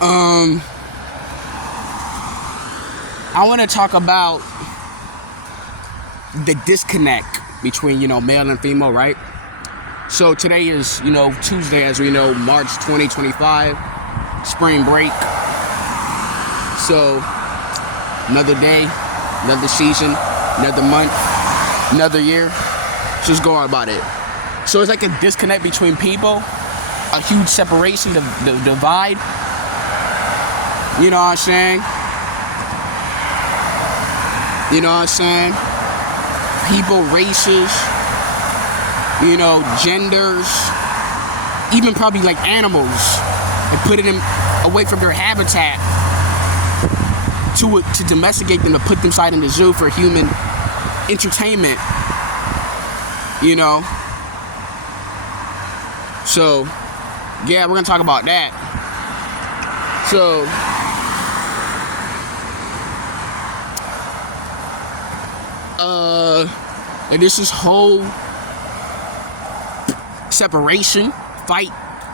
Um, I want to talk about the disconnect between, male and female, right? So today is, Tuesday, as we know, March 2025, spring break. So another day, another season, another month, another year. Just go on about it. So it's like a disconnect between people, a huge separation, the divide. You know what I'm saying? You know what I'm saying? People, races, genders, even probably like animals, and putting them away from their habitat to domesticate them, to put them inside in the zoo for human entertainment. So, yeah, we're gonna talk about that. So, and this is whole separation,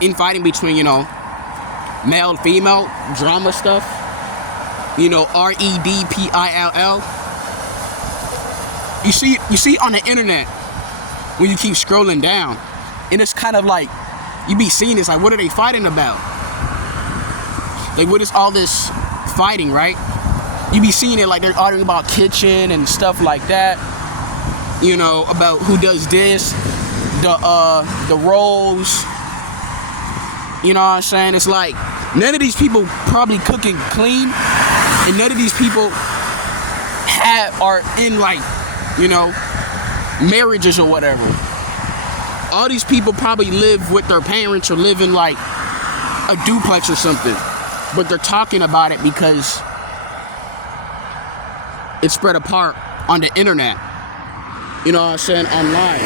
infighting between, male, female, drama stuff, REDPILL. You see on the internet when you keep scrolling down, and it's kind of like, you be seeing this, like, what are they fighting about? Like, what is all this fighting, right? You be seeing it like they're arguing about kitchen and stuff like that, about who does this, the roles, you know what I'm saying? It's like, none of these people probably cooking clean, and none of these people are in, like, marriages or whatever. All these people probably live with their parents or live in like a duplex or something, but they're talking about it because it's spread apart on the internet, you know what I'm saying, online.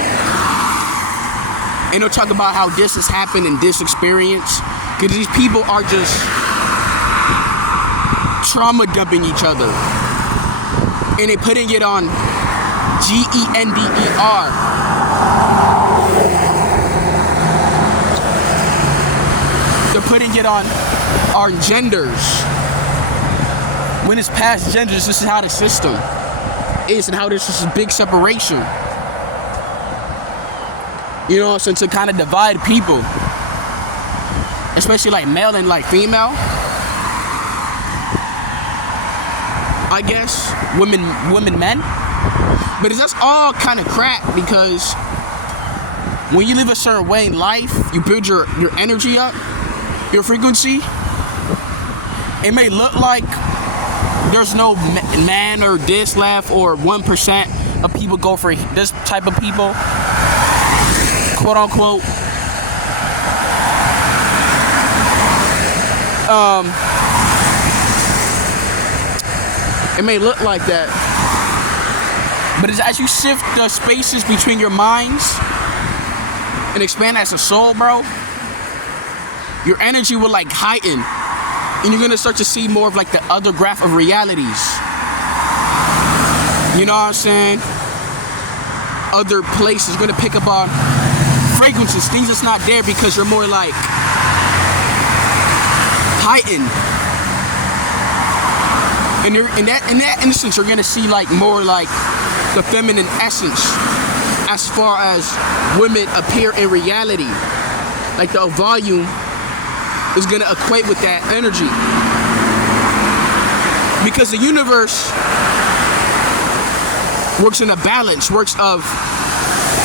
And they'll talk about how this has happened and this experience, because these people are just trauma dumping each other, and they putting it on GENDER. They're putting it on our genders. When it's past genders, this is how the system is, and how there's this big separation. So to kind of divide people, especially like male and like female. I guess women, men. But it's just all kind of crap, because when you live a certain way in life, you build your energy up, your frequency. It may look like there's no man or this left, or 1% of people go for this type of people, quote unquote. It may look like that, but as you shift the spaces between your minds and expand as a soul, bro, your energy will like heighten, and you're gonna start to see more of like the other graph of realities. You know what I'm saying? Other places, you're gonna pick up on fragrances, things that's not there, because you're more like heightened. And in that instance, you're gonna see like more like the feminine essence, as far as women appear in reality. Like the volume is gonna equate with that energy, because the universe works in a balance, works of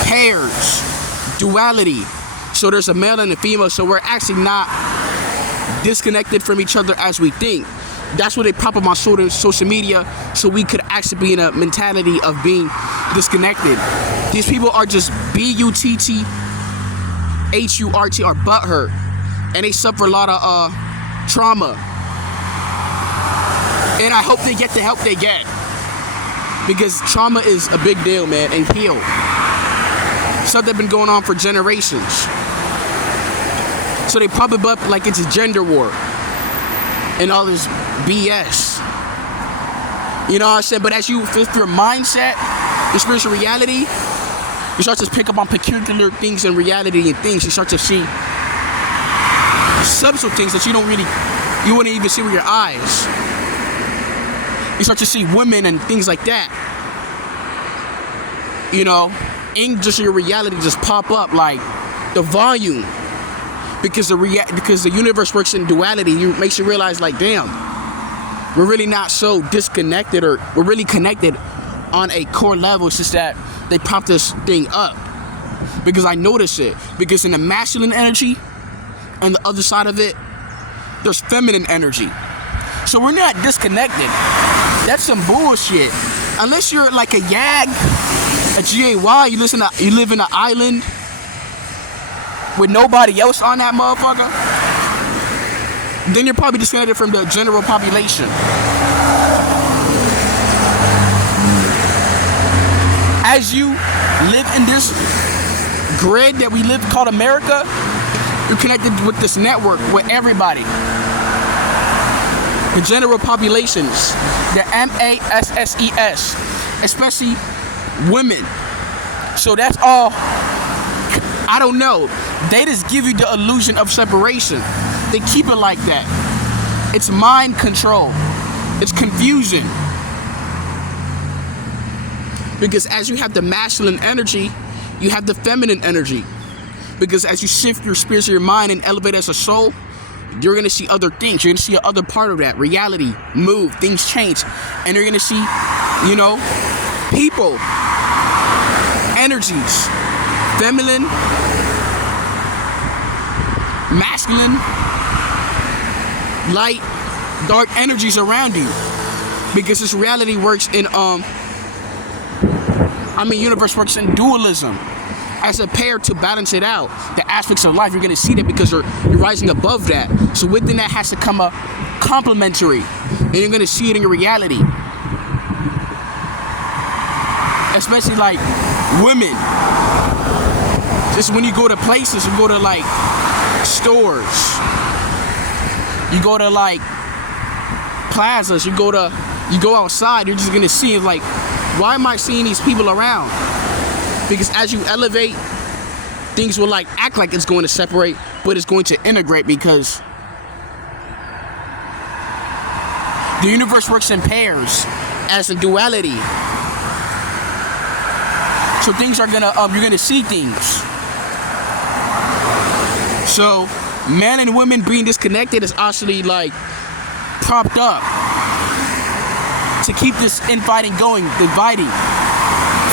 pairs, duality. So there's a male and a female, so we're actually not disconnected from each other as we think. That's what they pop up on social media, so we could actually be in a mentality of being disconnected. These people are just BUTTHURT, or butthurt, and they suffer a lot of trauma. And I hope they get the help they get, because trauma is a big deal, man, and heal. Stuff that's been going on for generations. So they pop it up like it's a gender war and all this BS. You know what I'm saying? But as you flip your mindset, your spiritual reality, you start to pick up on peculiar things in reality and things. You start to see subtle things that you You wouldn't even see with your eyes. You start to see women and things like that. You know, and just your reality just pop up like the volume, because the universe works in duality. You makes you realize like, damn, we're really not so disconnected, or we're really connected on a core level. It's just that they pop this thing up, because I notice it, because in the masculine energy on the other side of it, there's feminine energy. So we're not disconnected. That's some bullshit. Unless you're like a YAG, a GAY, you live in an island with nobody else on that motherfucker, then you're probably disconnected from the general population. As you live in this grid that we live called America, you're connected with this network with everybody. The general populations, the MASSES, especially women. So that's all. I don't know. They just give you the illusion of separation. They keep it like that. It's mind control. It's confusion. Because as you have the masculine energy, you have the feminine energy. Because as you shift your spirit to your mind and elevate as a soul, you're going to see other things. You're going to see other part of that. Reality move. Things change. And you're going to see, you know, people, energies, feminine, masculine, light, dark energies around you. Because this reality works in, universe works in dualism. As a pair to balance it out, the aspects of life, you're going to see that because you're rising above that. So within that has to come a complementary, and you're going to see it in your reality. Especially like women. Just when you go to places, you go to like stores, you go to like plazas, you go outside, you're just going to see like, why am I seeing these people around? Because as you elevate, things will like act like it's going to separate, but it's going to integrate, because the universe works in pairs, as in duality. So things are gonna, you're gonna see things. So men and women being disconnected is actually like propped up to keep this infighting going, dividing,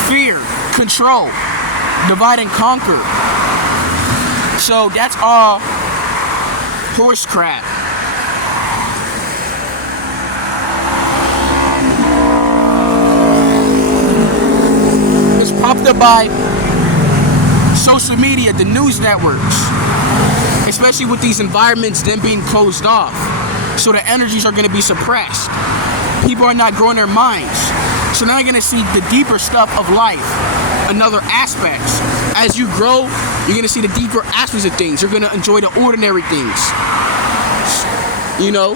fear, control, divide and conquer. So that's all horse crap. It's propped up by social media, the news networks, especially with these environments then being closed off. So the energies are going to be suppressed. People are not growing their minds. So now you're going to see the deeper stuff of life and other aspects. As you grow, you're going to see the deeper aspects of things. You're going to enjoy the ordinary things. You know,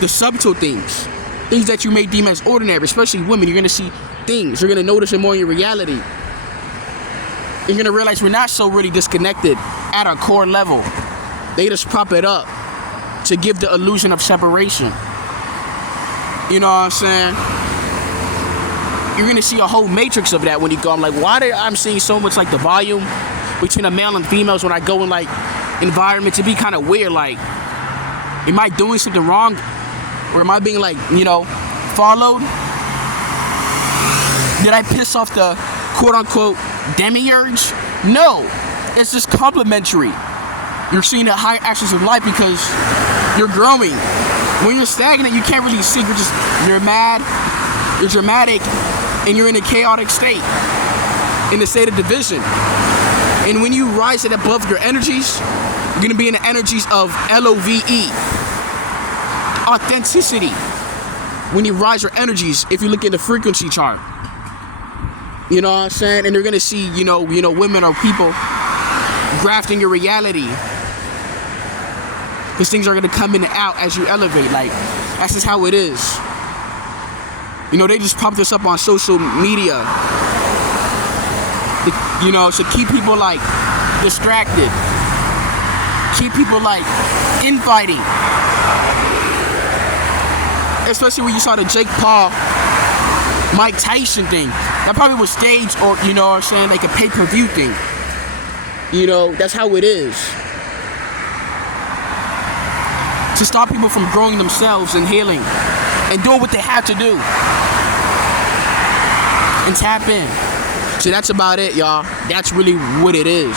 the subtle things. Things that you may deem as ordinary, especially women. You're going to see things. You're going to notice it more in your reality. You're going to realize we're not so really disconnected at our core level. They just prop it up to give the illusion of separation. You know what I'm saying? You're gonna see a whole matrix of that when you go. I'm like, I'm seeing so much like the volume between the male and females when I go in like environments. It'd be kind of weird. Like, am I doing something wrong, or am I being like, you know, followed? Did I piss off the quote unquote demiurge? No, it's just complimentary. You're seeing the higher aspects of life because you're growing. When you're stagnant, you can't really see. You're mad, you're dramatic, and you're in a chaotic state, in a state of division. And when you rise it above your energies, you're gonna be in the energies of LOVE, authenticity. When you rise your energies, if you look at the frequency chart, you know what I'm saying? And you're gonna see, you know, women or people grafting your reality. Because things are gonna come in and out as you elevate. Like, that's just how it is. You know, they just pop this up on social media, you know, to keep people like distracted, keep people like infighting, Especially when you saw the Jake Paul, Mike Tyson thing. That probably was staged, or you know what I'm saying, like a pay-per-view thing. You know, that's how it is. To stop people from growing themselves and healing and doing what they have to do. And tap in. So that's about it, y'all. That's really what it is.